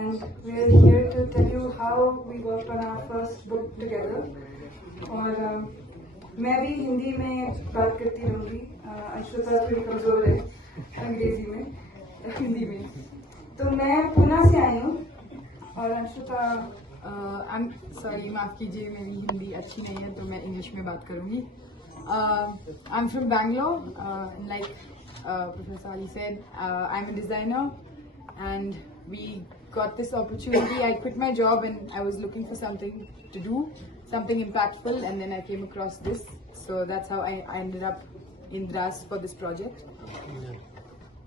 and we are here to tell you how we worked on our first book together. और मैं भी हिंदी में बात करती रहूँगी, अंशुता थोड़ी कमज़ोर है अंग्रेजी में हिंदी में, तो मैं पूना से आई हूँ और अंशुता सॉरी माफ़ कीजिए, मेरी हिंदी अच्छी नहीं है तो मैं इंग्लिश में बात करूँगी. I'm from Bangalore. Like Professor Ali said, I'm a designer, and we got this opportunity. I quit my job and I was looking for something to do, something impactful, and then I came across this. So that's how I ended up in Dras for this project.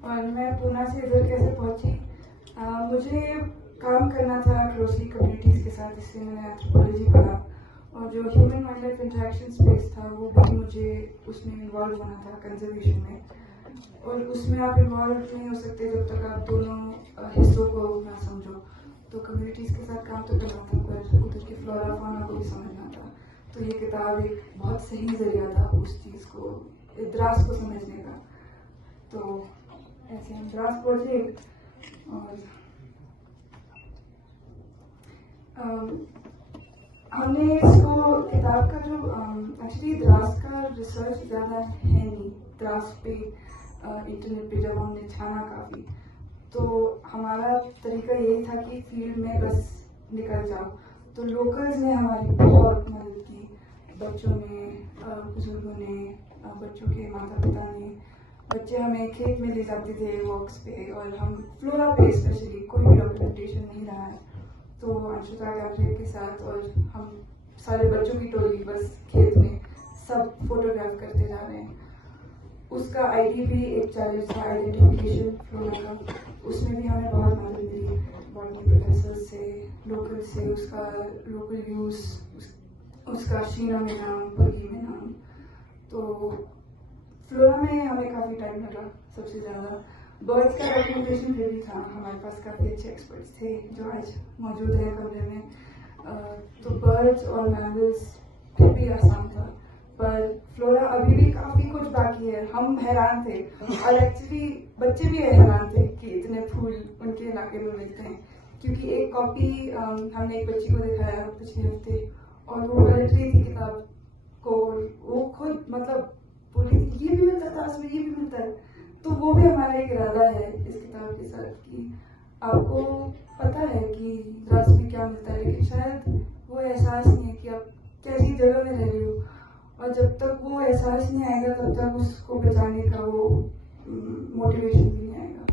और मैं पूना से इधर कैसे पहुंची, मुझे काम करना था क्लोजली कम्युनिटीज़ के साथ, इसलिए मैंने एंथ्रोपोलॉजी पढ़ा और जो human wild life interaction space था वो भी मुझे उसमें इन्वॉल्व होना था कंजर्वेशन में. और उसमें आप इन्वॉल्व नहीं हो सकते जब तक आप दोनों हिस्सों को ना समझो. तो कम्युनिटीज़ के साथ काम तो करना था पर उधर की फ्लोरा फौना को भी समझना था. तो ये किताब एक बहुत सही जरिया था उस चीज़ को, द्रास को समझने का. तो ऐसे हम द्रास पहुँचे और हमने इसको किताब का जो एक्चुअली द्रास का रिसर्च ज़्यादा है नहीं. द्रास पे इंटरनेट पे जब हमने छाना काफ़ी, तो हमारा तरीका यही था कि फील्ड में बस निकल जाओ. तो लोकल्स ने हमारी बहुत मदद की, बच्चों ने, बुजुर्गों ने, बच्चों के माता पिता ने. बच्चे हमें खेत में ले जाते थे वॉक्स पे, और हम फ्लोरा पे स्पेशली कोई डॉक्यूमेंटेशन नहीं रहा है तो अंशुता गैलरी के साथ और हम सारे बच्चों की टोली बस खेत में सब फोटोग्राफ करते जा रहे हैं. उसका आईडी भी एक चैलेंज था, आइडेंटिफिकेशन फ्लोरा का. उसमें भी हमें बहुत मदद मिली बॉटनी प्रोफेसर से, लोकल से, उसका लोकल यूज़, उसका शीना में नाम, पगी में नाम. तो फ्लोरा में हमें काफ़ी टाइम लगा. सबसे ज़्यादा बर्ड्स का डॉक्यूमेंटेशन फिर भी था, हमारे पास काफ़ी अच्छे एक्सपर्ट्स थे जो आज मौजूद हैं कमरे में. तो बर्ड्स और मैमल्स फिर भी आसान था, पर फ्लोरा अभी भी काफ़ी कुछ बाकी है. हम हैरान थे और एक्चुअली बच्चे भी हैरान थे कि इतने फूल उनके इलाके में मिलते हैं, क्योंकि एक कॉपी हमने एक बच्ची को दिखाया पिछले हफ्ते और वो पलट रही थी किताब को. वो खुद मतलब बोली ये भी मिलता है उसमें, ये भी मिलता है. तो वो भी हमारा एक इरादा है इस किताब के साथ कि आपको पता है कि द्रास में क्या मिलता है, लेकिन शायद वो एहसास नहीं है कि आप कैसी जगह में रह रहे हो. और जब तक वो एहसास नहीं आएगा तब तक उसको बचाने का वो मोटिवेशन भी नहीं आएगा.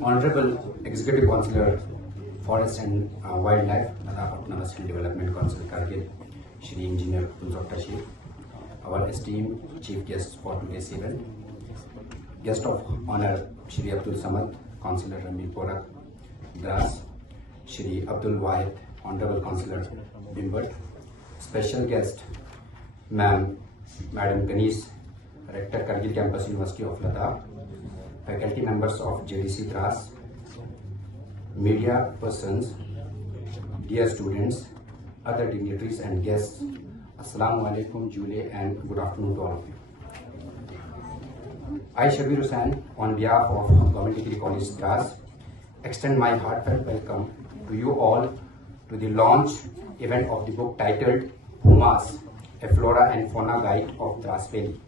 Honorable Executive Councillor, Forest and Wildlife, Patna Western Development Council, Kargil, Shri Engineer Dr. Sheikh, our esteemed Chief Guest for today's event, Guest of Honor, Shri Abdul Samad, Councillor Ramil Porak, Dras, Shri Abdul Wahid, Honorable Councillor Bimbert, Special Guest, Madam Ganesh, Rector, Kargil Campus, University of Ladakh, faculty members of JDC Dras, media persons, dear students, other dignitaries and guests, Assalamu alaikum, Julie, and good afternoon to all of you. I, Shabir Hussain, on behalf of Government Degree College Dras, extend my heartfelt welcome to you all to the launch event of the book titled Pumas, a Flora and Fauna Guide of Dras Valley.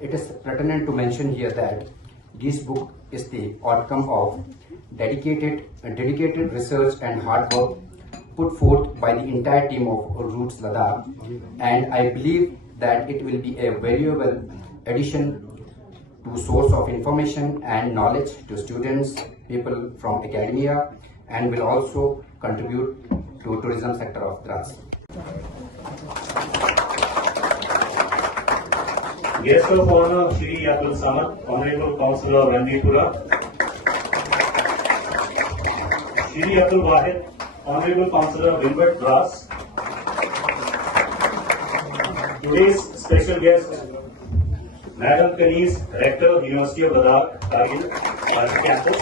It is pertinent to mention here that this book is the outcome of dedicated research and hard work put forth by the entire team of Roots Ladakh, and I believe that it will be a valuable addition to source of information and knowledge to students, people from academia, and will also contribute to tourism sector of Dras. Guest of Honor, Shri Abdul Samad, Honorable Councillor Randipura, Shri Abdul Wahid, Honorable Councillor Bimbert Dras. Today's special guest, Madam Ganesh, Rector, University of Ladakh, Kargil Campus,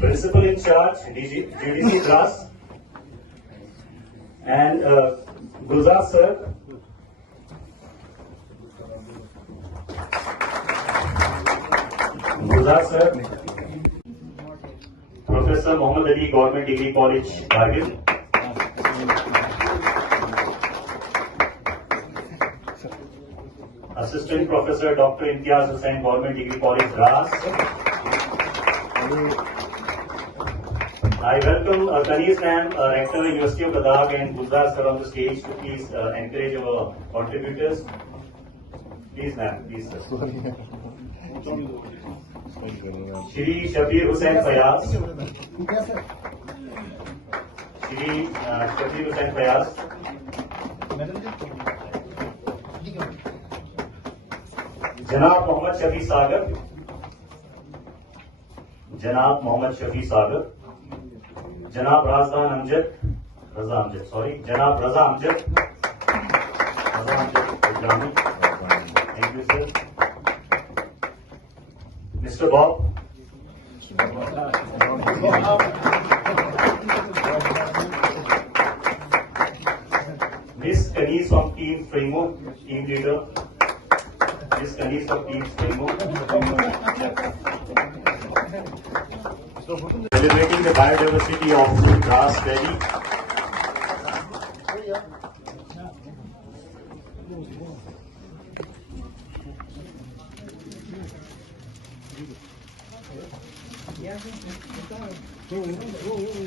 Principal in Charge, JDC Dras, and Gulzar Sir, Gulzar sir. Professor Muhammad Ali, Government Degree College, Kargil. Assistant Professor Dr. Imtiaz Hussain, Government Degree College, Dras. I welcome Kanis ma'am, Rector, University of Ladakh, and Gulzar sir on the stage to please encourage our contributors. Please ma'am, please sir. Shri Shabir Hussain Fayaz. Shri Shabir Hussain Fayaz. Janab Mohammad Shafi Sagar. Janab Mohammad Shafi Sagar. Janab Raza Amjad. Janab Raza Amjad. Islami. Thank you, sir. Mr. Bob. Miss Kanis from Team Framework, Team Leader. Miss Kanis from Team Framework. Celebrating the biodiversity of Dras Valley.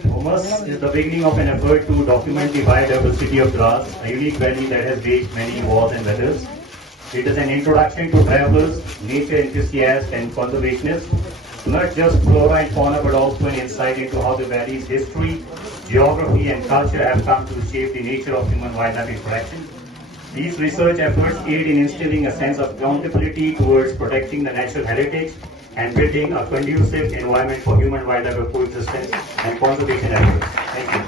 Humus is the beginning of an effort to document the biodiversity of Dras, a unique valley that has faced many wars and weathers. It is an introduction to travelers, nature enthusiasts and conservationists, not just flora and fauna but also an insight into how the valley's history, geography and culture have come to shape the nature of human-wildlife interaction. These research efforts aid in instilling a sense of accountability towards protecting the natural heritage and building a conducive environment for human-wildlife coexistence and conservation efforts. Thank you.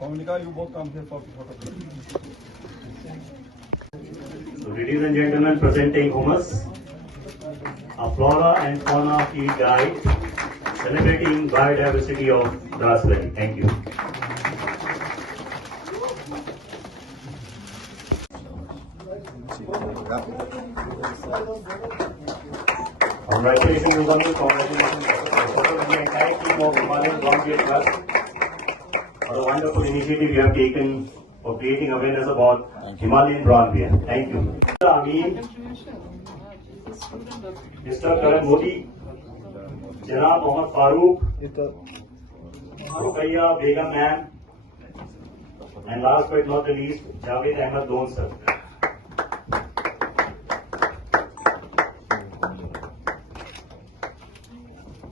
Kaunika, you both come here for photography. So, ladies and gentlemen, presenting Humus, a flora and fauna field guide celebrating biodiversity of Dras Valley. Thank you. Congratulations, Uzami. Congratulations to the entire team of Himalayan Brown Bear Trust for the wonderful initiative you have taken for creating awareness about Himalayan brown bear. Thank you. Mr. Amin, Mr. Karan Modi, Janab Mohammad Farooq, Ruqayya Begum ma'am, and last but not the least, Javed Ahmed Don sir.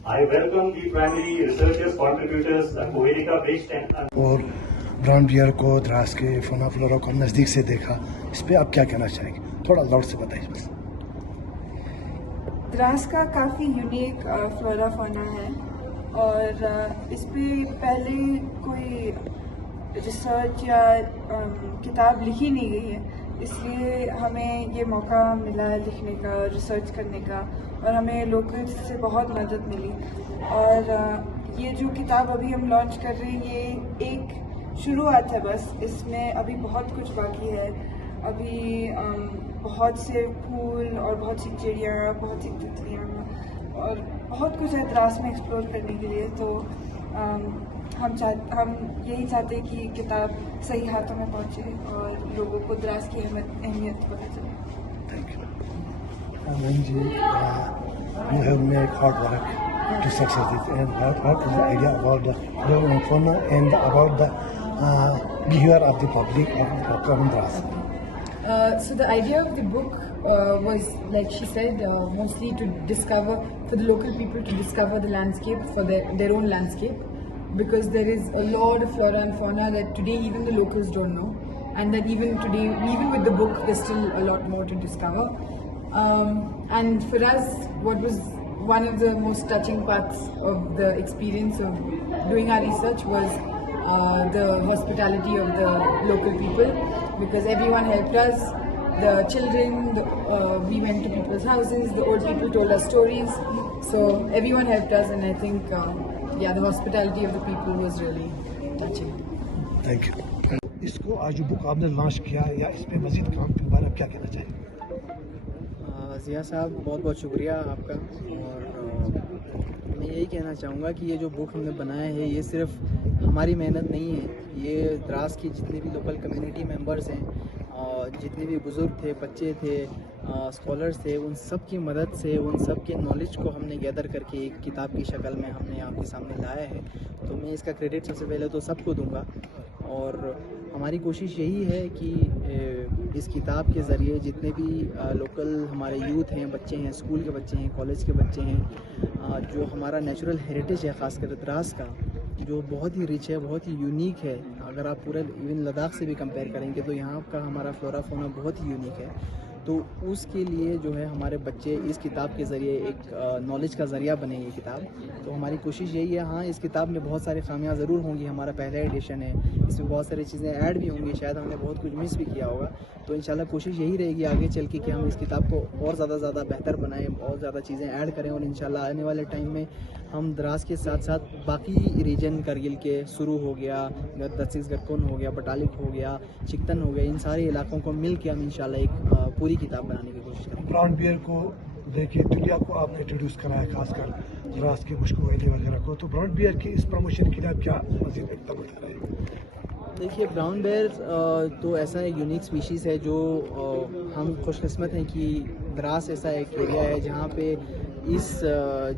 I welcome the primary researchers, contributors, Kohelika Brisht and और brown bear को द्रास के फोना फ्लोरा को नज़दीक से देखा, इस पे आप क्या कहना चाहेंगे? थोड़ा लाउड से बताइए बस। द्रास का काफ़ी यूनिक फ्लोरा फाना है और इस पे पहले कोई रिसर्च या किताब लिखी नहीं गई है, इसलिए हमें ये मौका मिला है लिखने का, रिसर्च करने का और हमें लोकल्स से बहुत मदद मिली। और ये जो किताब अभी हम लॉन्च कर रहे हैं ये एक शुरुआत है बस, इसमें अभी बहुत कुछ बाकी है। अभी बहुत से फूल और बहुत सी चिड़ियाँ, बहुत सी तितलियाँ और बहुत कुछ है द्रास में एक्सप्लोर करने के लिए। तो हम यही चाहते हैं कि किताब सही हाथों में पहुँचे और लोगों को द्रास की अहमियत पता चले। Thank you. Amin ji, you have made hard work to success it. And what is the idea about the flora and fauna and about the behavior of the public of Dras? So the idea of the book was, like she said, mostly to discover, for the local people to discover the landscape, for their own landscape, because there is a lot of flora and fauna that today even the locals don't know, and that even today, even with the book, there's still a lot more to discover. And for us, what was one of the most touching parts of the experience of doing our research was the hospitality of the local people, because everyone helped us. The children, we went to people's houses, the old people told us stories, so everyone helped us, and I think, yeah, the hospitality of the people was really touching. Thank you. इसको आज जो बुक आपने लॉन्च किया या इस पर मजीद काम के बारे में क्या कहना चाहिए? ज़िया साहब बहुत बहुत शुक्रिया आपका। और मैं यही कहना चाहूँगा कि ये जो बुक हमने बनाया है ये सिर्फ हमारी मेहनत नहीं है, ये द्रास की जितने भी लोकल कम्युनिटी मेंबर्स हैं और जितने भी बुज़ुर्ग थे, बच्चे थे, स्कॉलर्स थे, उन सब की मदद से, उन सब के नॉलेज को हमने गैदर करके एक किताब की शक्ल में हमने आपके सामने लाया है। तो मैं इसका क्रेडिट सबसे पहले तो सबको दूंगा। और हमारी कोशिश यही है कि इस किताब के ज़रिए जितने भी लोकल हमारे यूथ हैं, बच्चे हैं, स्कूल के बच्चे हैं, कॉलेज के बच्चे हैं, जो हमारा नेचुरल हेरिटेज है ख़ासकर द्रास का, जो बहुत ही रिच है, बहुत ही यूनिक है। अगर आप पूरे इवन लद्दाख से भी कंपेयर करेंगे तो यहाँ का हमारा फ्लोरा फोना बहुत ही यूनिक है। तो उसके लिए जो है हमारे बच्चे इस किताब के ज़रिए एक नॉलेज का ज़रिया बने ये किताब। तो हमारी कोशिश यही है। हाँ, इस किताब में बहुत सारी खामियां ज़रूर होंगी, हमारा पहला एडिशन है, इसमें बहुत सारी चीज़ें ऐड भी होंगी, शायद हमने बहुत कुछ मिस भी किया होगा। तो इंशाल्लाह कोशिश यही रहेगी आगे चल के कि हम इस किताब को और ज़्यादा बेहतर बनाएं, और ज़्यादा चीज़ें ऐड करें, और इंशाल्लाह आने वाले टाइम में हम द्रास के साथ साथ बाकी रीजन, करगिल के सुरू हो गया, दसिस गटकोन हो गया, बटालिक हो गया, चिकतन हो गया, इन सारे इलाकों को मिल के हम इंशाल्लाह एक पूरी किताब बनाने की कोशिश करेंगे। ब्राउन बियर को देखिए दुनिया को आपने इंट्रोड्यूस कराया, खासकर द्रास के मुश्को वैली वगैरह को, तो ब्राउन बियर की इस प्रमोशन के लिए आप क्या मजीद एकदम उठा रहे हैं? देखिए, ब्राउन बेयर तो ऐसा एक यूनिक स्पीशीज़ है जो हम खुशकिस्मत हैं कि द्रास ऐसा एक एरिया है जहाँ पे इस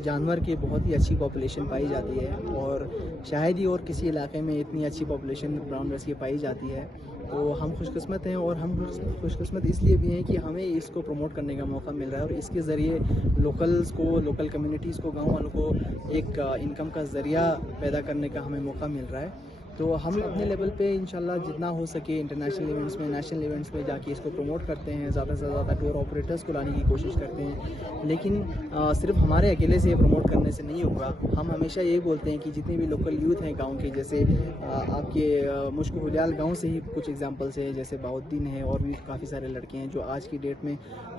जानवर की बहुत ही अच्छी पॉपुलेशन पाई जाती है, और शायद ही और किसी इलाके में इतनी अच्छी पॉपुलेशन ब्राउन बेयर्स की पाई जाती है। तो हम खुशकिस्मत हैं, और हम खुशकिस्मत इसलिए भी हैं कि हमें इसको प्रमोट करने का मौका मिल रहा है, और इसके ज़रिए लोकल्स को, लोकल कम्युनिटीज़ को, गाँव वालों को एक इनकम का ज़रिया पैदा करने का हमें मौका मिल रहा है। तो हम अपने लेवल पे इंशाल्लाह जितना हो सके इंटरनेशनल इवेंट्स में, नेशनल इवेंट्स में जाके इसको प्रमोट करते हैं, ज़्यादा से ज़्यादा टूर ऑपरेटर्स को लाने की कोशिश करते हैं। लेकिन सिर्फ हमारे अकेले से ये प्रमोट करने से नहीं होगा। हम हमेशा यही बोलते हैं कि जितने भी लोकल यूथ हैं गांव के, जैसे आपके मुश्को हुलियाल गांव से ही कुछ एग्जांपल्स है, जैसे बाउद्दीन है, और भी काफ़ी सारे लड़के हैं जो आज की डेट में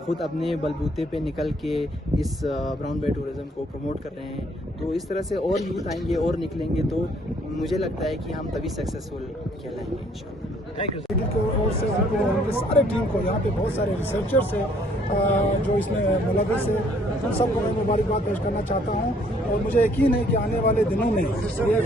ख़ुद अपने बलबूते पे निकल के इस ब्राउन बेयर टूरिज़्म को प्रमोट कर रहे हैं। तो इस तरह से और यूथ आएंगे और निकलेंगे, तो मुझे लगता है कि हम तभी सक्सेसफुल कहलाएंगे इंशाल्लाह। Thank you. की ओर से उनको, उनके सारे टीम को, यहाँ पे बहुत सारे रिसर्चर्स हैं जो इसमें मुलव्वस है, उन सबको मैं मुबारकबाद पेश करना चाहता हूँ। और मुझे यकीन है कि आने वाले दिनों में ये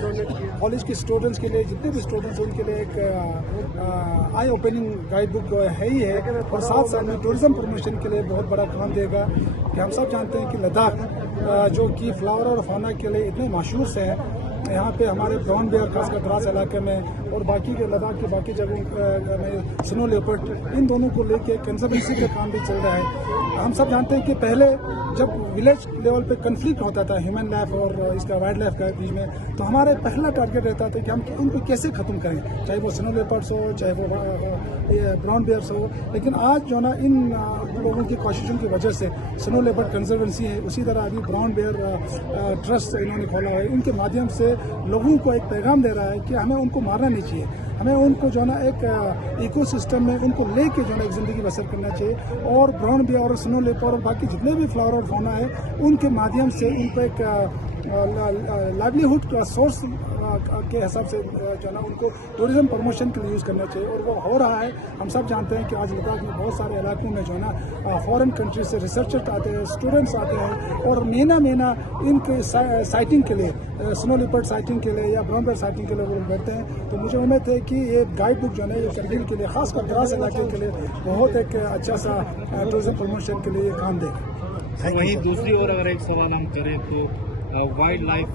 कॉलेज के स्टूडेंट्स के लिए, जितने भी स्टूडेंट्स हैं उनके लिए एक आई ओपनिंग गाइड बुक है ही है, और साथ साथ में टूरिज्म प्रमोशन के लिए बहुत बड़ा काम देगा। कि हम सब जानते हैं कि लद्दाख जो कि फ्लावर और फौना के लिए इतने मशहूर है, यहाँ पे हमारे ब्राउन बेयर खासकर द्रास इलाके में और बाकी के लद्दाख के बाकी जगहों में स्नो लेपर्ड, इन दोनों को लेके कंजर्वेंसी का काम भी चल रहा है। हम सब जानते हैं कि पहले जब विलेज लेवल पे कन्फ्लिक्ट होता था ह्यूमन लाइफ और इसका वाइल्ड लाइफ के बीच में, तो हमारे पहला टारगेट रहता था कि हम उनको कैसे ख़त्म करें, चाहे वो स्नो लेपर्ड्स हो, चाहे वो ब्राउन बेयर्स हो। लेकिन आज जो ना इन लोगों की कोशिशों की वजह से स्नो लेपर्ड कंजर्वेंसी है, उसी तरह अभी ब्राउन बेयर ट्रस्ट इन्होंने खोला है, इनके माध्यम से लोगों को एक पैगाम दे रहा है कि हमें उनको मारना नहीं चाहिए, हमें उनको जो ना एक इकोसिस्टम में उनको लेके जो ना एक ज़िंदगी बसर करना चाहिए। और ब्राउन बेयर और स्नो लेपर्ड और बाकी जितने भी फ्लावर और फौना है, उनके माध्यम से उनको एक लाइवलीहुड का सोर्स के हिसाब से जो ना उनको टूरिज्म प्रमोशन के लिए यूज़ करना चाहिए, और वो हो रहा है। हम सब जानते हैं कि आज लद्दाख में बहुत सारे इलाकों में जो है ना फॉरेन कंट्री से रिसर्चर्स आते हैं, स्टूडेंट्स आते हैं, और महीना इनके साइटिंग के लिए, स्नो लेपर्ड साइटिंग के लिए या ब्राउन बेयर साइटिंग के लिए वो लोग बैठते हैं। तो मुझे उम्मीद है कि ये गाइड बुक जो है ये करगिल के लिए, खासकर द्रास इलाके के लिए बहुत एक अच्छा सा टूरिज्म प्रमोशन के लिए काम देगा। वहीं दूसरी ओर अगर एक सवाल हम करें तो वाइल्ड लाइफ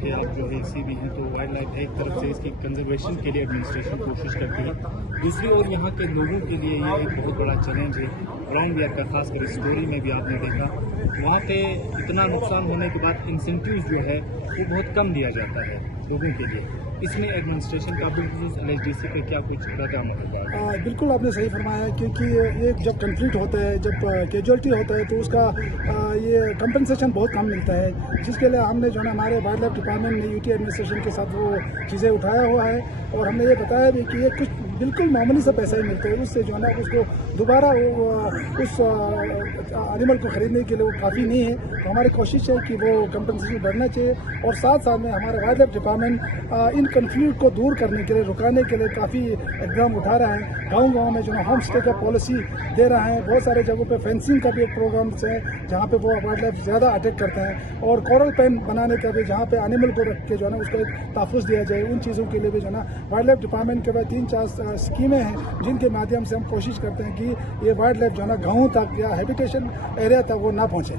के आप जो है इसी भी हैं, तो वाइल्ड लाइफ एक तरफ से इसकी कंजर्वेशन के लिए एडमिनिस्ट्रेशन कोशिश करती है, दूसरी ओर यहाँ के लोगों के लिए ये एक बहुत बड़ा चैलेंज है। ब्राउन बेयर का खासकर स्टोरी में भी आपने देखा, वहाँ पे इतना नुकसान होने के बाद इंसेंटिव जो है वो बहुत कम दिया जाता है लोगों के लिए। इसमें एडमिनिस्ट्रेशन का बिल्कुल LHDC पे क्या कुछ कदम होगा? बिल्कुल आपने सही फरमाया, क्योंकि ये जब कंफ्लिक्ट होता है, जब कैजुअलिटी होता है, तो उसका ये कंपनसेशन बहुत कम मिलता है, जिसके लिए हमने जो है हमारे वाइल्ड लाइफ डिपार्टमेंट ने UT एडमिनिस्ट्रेशन के साथ वो चीज़ें उठाया हुआ है। और हमने ये बताया भी कि ये कुछ बिल्कुल मामूली सा पैसा ही मिलता है, उससे जो है ना उसको दोबारा उस एनिमल को खरीदने के लिए वो काफ़ी नहीं है। तो हमारी कोशिश है कि वो कंपनसेशन बढ़ना चाहिए और साथ साथ में हमारा wild life department in conflict को दूर करने के लिए, रुकाने के लिए काफ़ी इकदाम उठा रहा है। गाँव में जो है होम स्टे का पॉलिसी दे रहा है, बहुत सारे जगहों पे फेंसिंग का भी एक प्रोग्राम्स है जहाँ पे वो वाइल्ड लाइफ ज़्यादा अटैक करते हैं, और कोरल पेन बनाने का भी जहाँ पे एनिमल को रख के जो है ना उसको एक तहफ़्फ़ुज़ दिया जाए। उन चीज़ों के लिए भी जो है ना वाइल्ड लाइफ डिपार्टमेंट के पास 3-4 स्कीमें हैं जिनके माध्यम से हम कोशिश करते हैं कि ये वाइल्ड लाइफ जो है ना गाँव तक या हैबिटेशन एरिया तक वो ना पहुँचे।